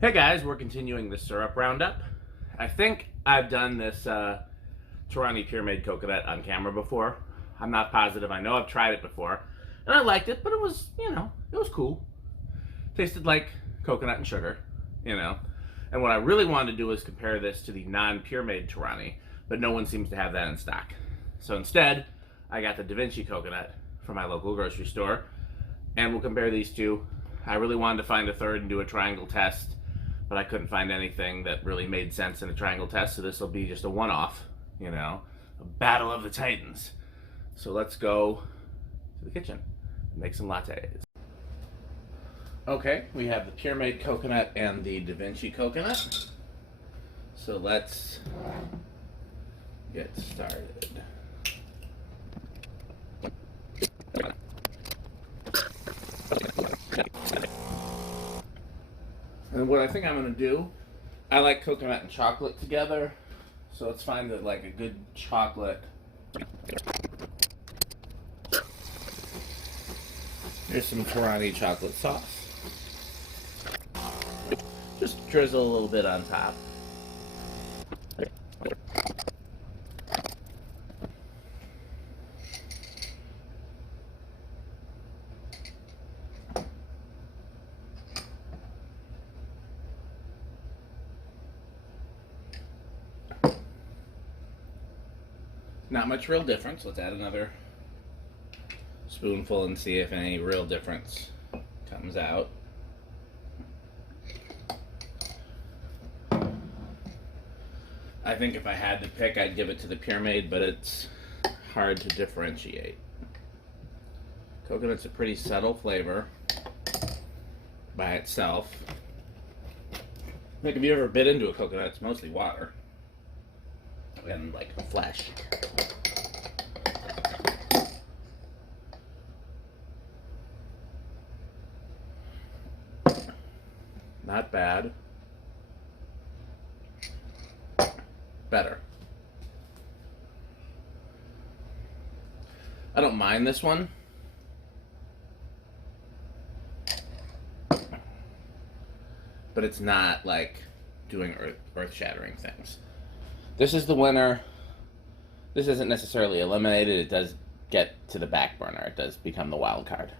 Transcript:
Hey guys, we're continuing the syrup roundup. I think I've done this Torani Pure Made Coconut on camera before. I'm not positive. I know I've tried it before. And I liked it, but it was, it was cool. Tasted like coconut and sugar, And what I really wanted to do is compare this to the non-Pure Made Torani, but no one seems to have that in stock. So instead, I got the DaVinci coconut from my local grocery store, and we'll compare these two. I really wanted to find a third and do a triangle test, but I couldn't find anything that really made sense in a triangle test, so this will be just a one-off, a battle of the titans. So let's go to the kitchen and make some lattes. Okay, we have the Pure Made coconut and the DaVinci coconut. So let's get started. And what I think I'm going to do, I like coconut and chocolate together, so let's find like a good chocolate. Here's some Torani chocolate sauce. Just drizzle a little bit on top. Not much real difference. Let's add another spoonful and see if any real difference comes out. I think if I had to pick, I'd give it to the Pure Made, but it's hard to differentiate. Coconut's a pretty subtle flavor by itself. Like, if you ever bit into a coconut, it's mostly water and like flesh. Not bad. Better. I don't mind this one. But it's not like doing earth-shattering things. This is the winner. This isn't necessarily eliminated. It does get to the back burner. It does become the wild card.